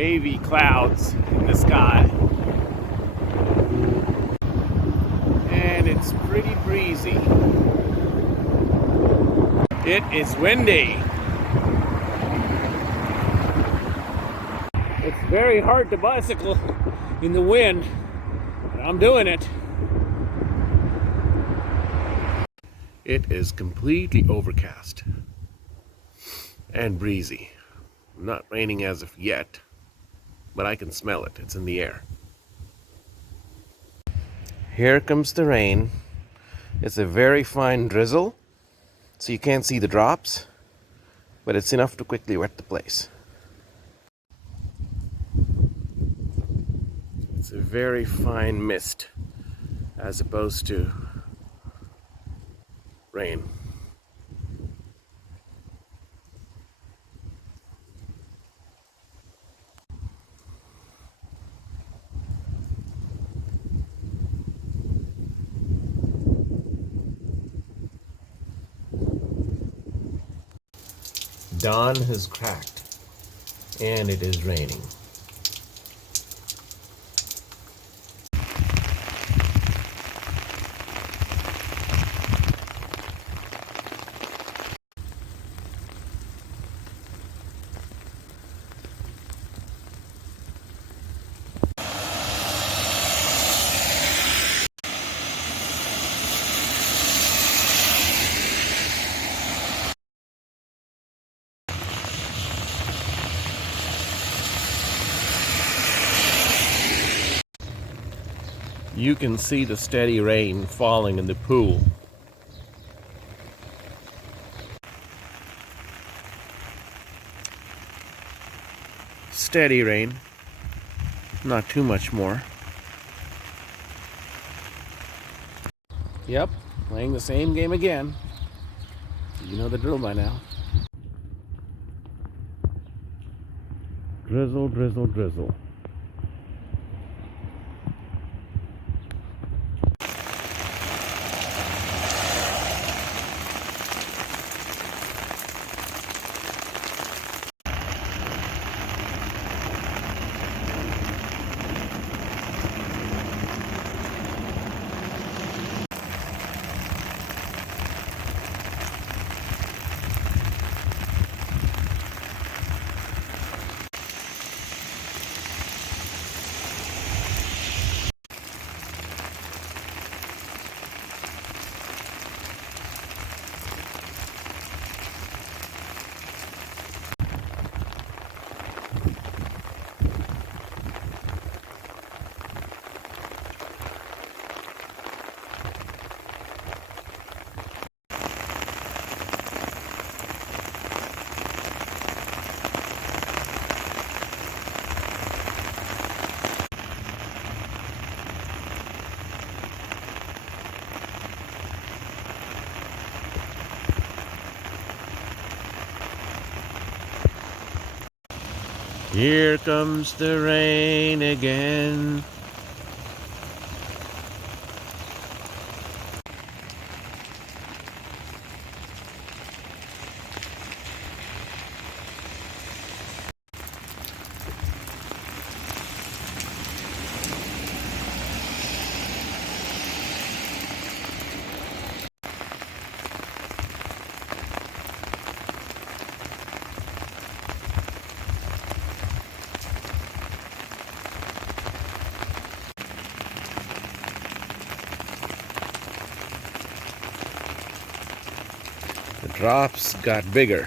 wavy clouds in the sky. And it's pretty breezy. It is windy. It's very hard to bicycle in the wind, but I'm doing it. It is completely overcast and breezy. Not raining as of yet, but I can smell it. It's in the air. Here comes the rain. It's a very fine drizzle, so you can't see the drops, but it's enough to quickly wet the place. It's a very fine mist as opposed to rain. Dawn has cracked and it is raining. You can see the steady rain falling in the pool. Steady rain, not too much more. Yep, playing the same game again. You know the drill by now. Drizzle, drizzle, drizzle. Here comes the rain again. The drops got bigger.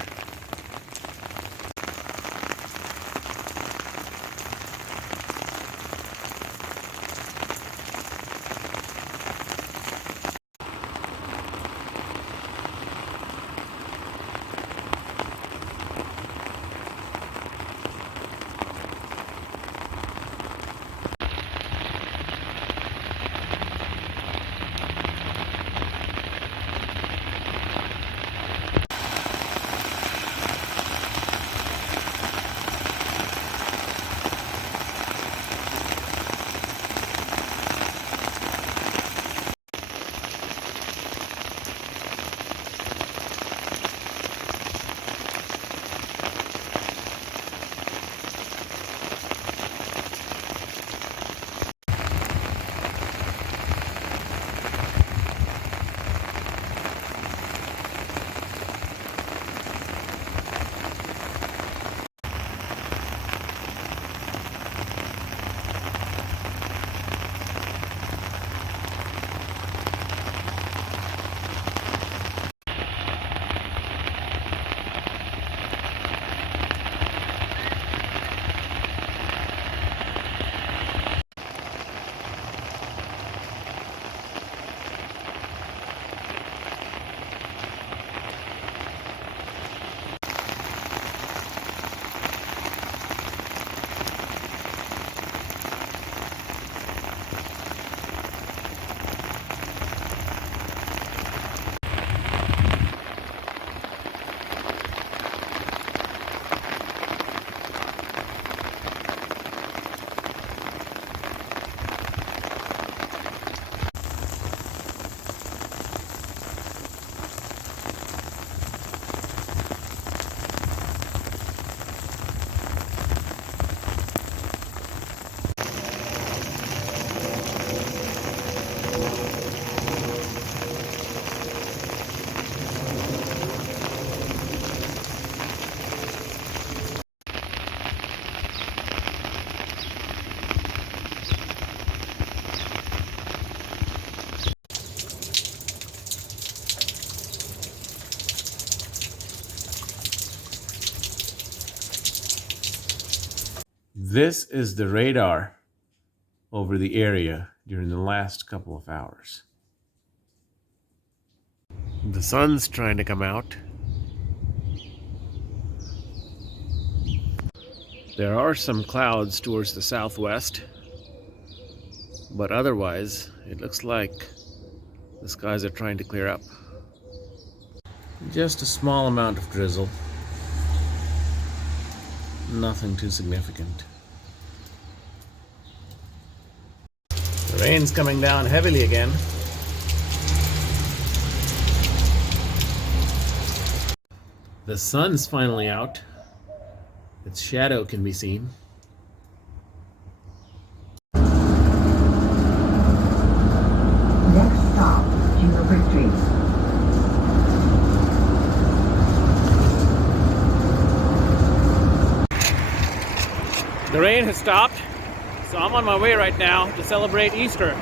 This is the radar over the area during the last couple of hours. The sun's trying to come out. There are some clouds towards the southwest, but otherwise it looks like the skies are trying to clear up. Just a small amount of drizzle. Nothing too significant. The rain's coming down heavily again. The sun's finally out. Its shadow can be seen. Next stop, Juniper Street. The rain has stopped, so I'm on my way right now to celebrate Easter.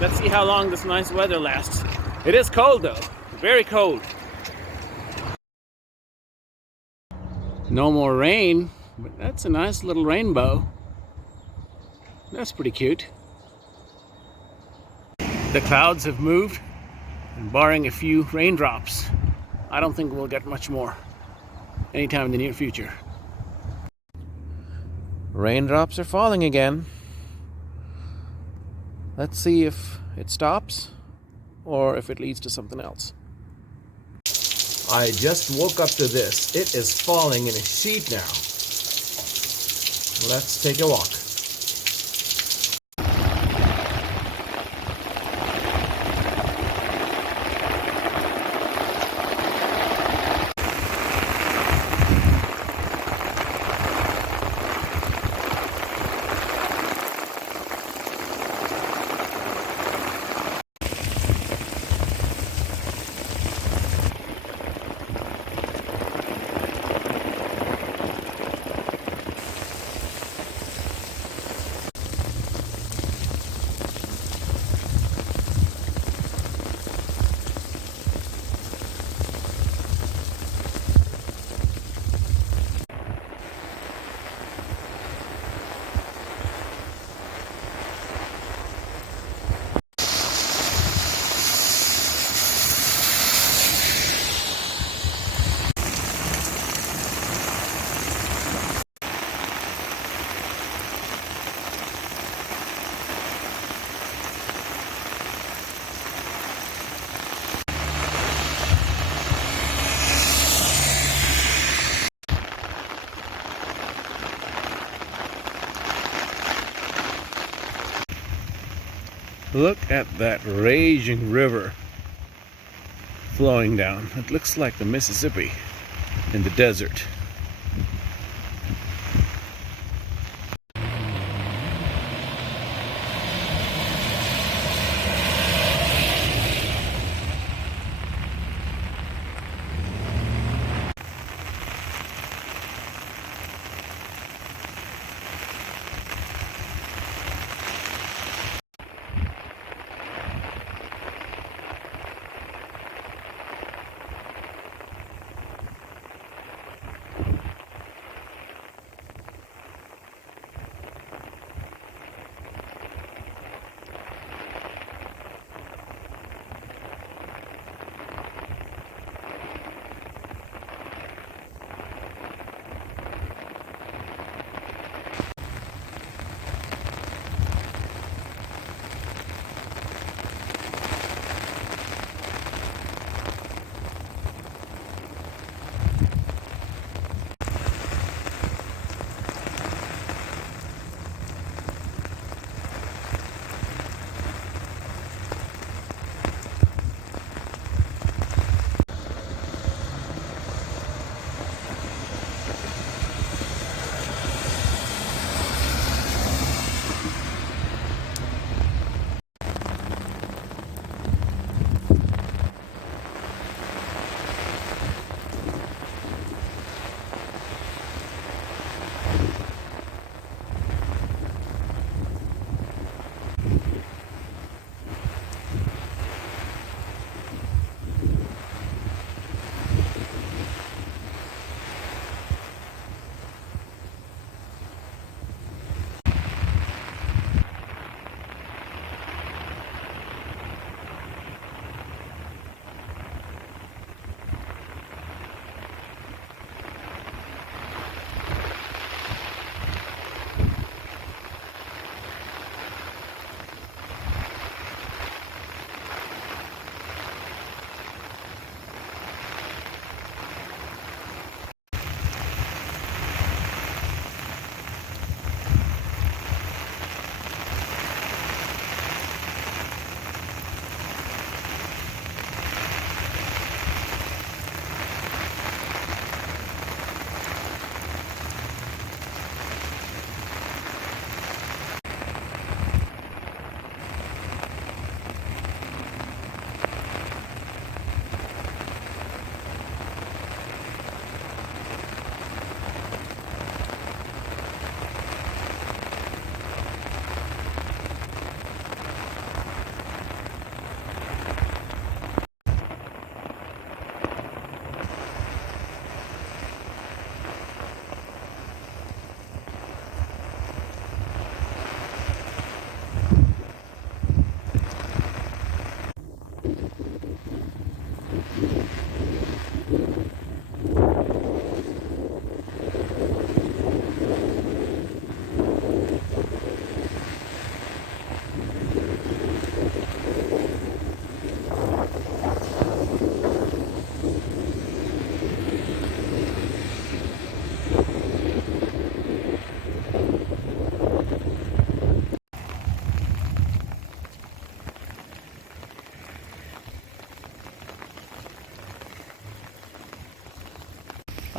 Let's see how long this nice weather lasts. It is cold though, very cold. No more rain, but that's a nice little rainbow. That's pretty cute. The clouds have moved, and barring a few raindrops, I don't think we'll get much more anytime in the near future. Raindrops are falling again. Let's see if it stops or if it leads to something else. I just woke up to this. It is falling in a sheet now. Let's take a walk. Look at that raging river flowing down. It looks like the Mississippi in the desert.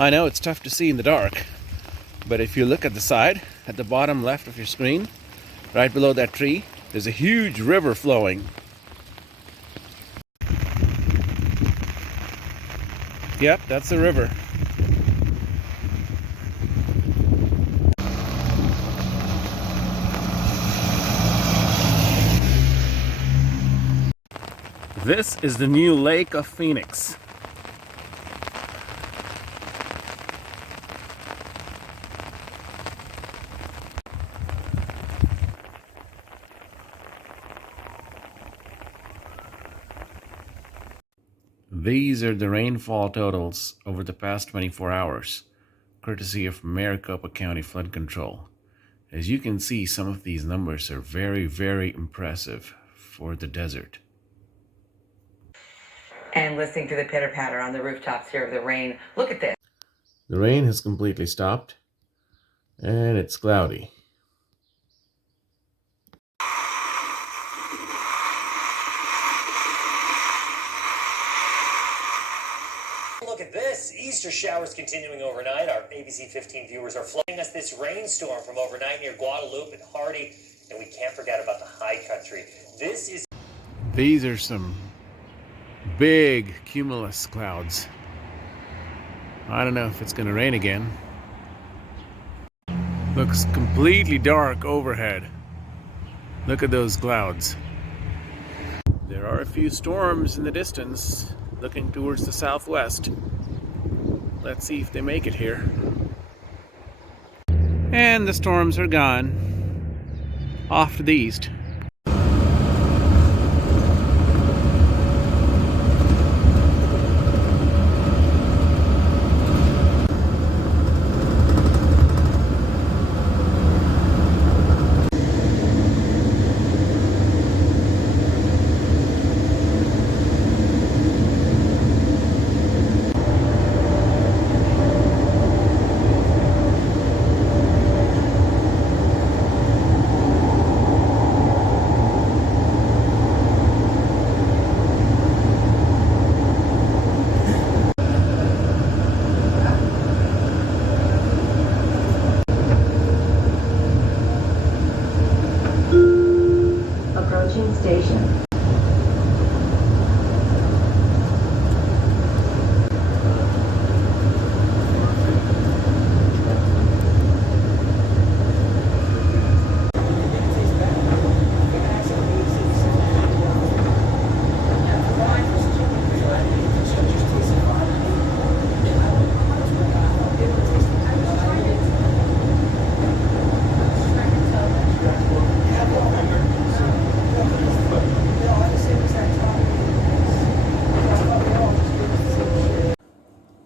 I know it's tough to see in the dark, but if you look at the side, at the bottom left of your screen, right below that tree, there's a huge river flowing. Yep, that's the river. This is the new Lake of Phoenix. These are the rainfall totals over the past 24 hours, courtesy of Maricopa County Flood Control. As you can see, some of these numbers are very, very impressive for the desert. And listening to the pitter-patter on the rooftops here of the rain. Look at this. The rain has completely stopped, and it's cloudy. Look at this. Easter showers continuing overnight. Our ABC 15 viewers are flying us this rainstorm from overnight near Guadalupe and Hardy. And we can't forget about the high country. These are some big cumulus clouds. I don't know if it's going to rain again. Looks completely dark overhead. Look at those clouds. There are a few storms in the distance looking towards the southwest. Let's see if they make it here. And the storms are gone. Off to the east. Approaching station.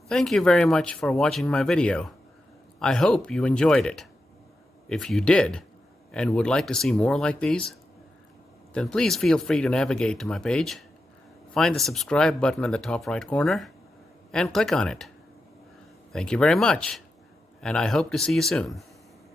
Thank you very much for watching my video. I hope you enjoyed it. If you did, and would like to see more like these, then please feel free to navigate to my page, find the subscribe button in the top right corner, and click on it. Thank you very much, and I hope to see you soon.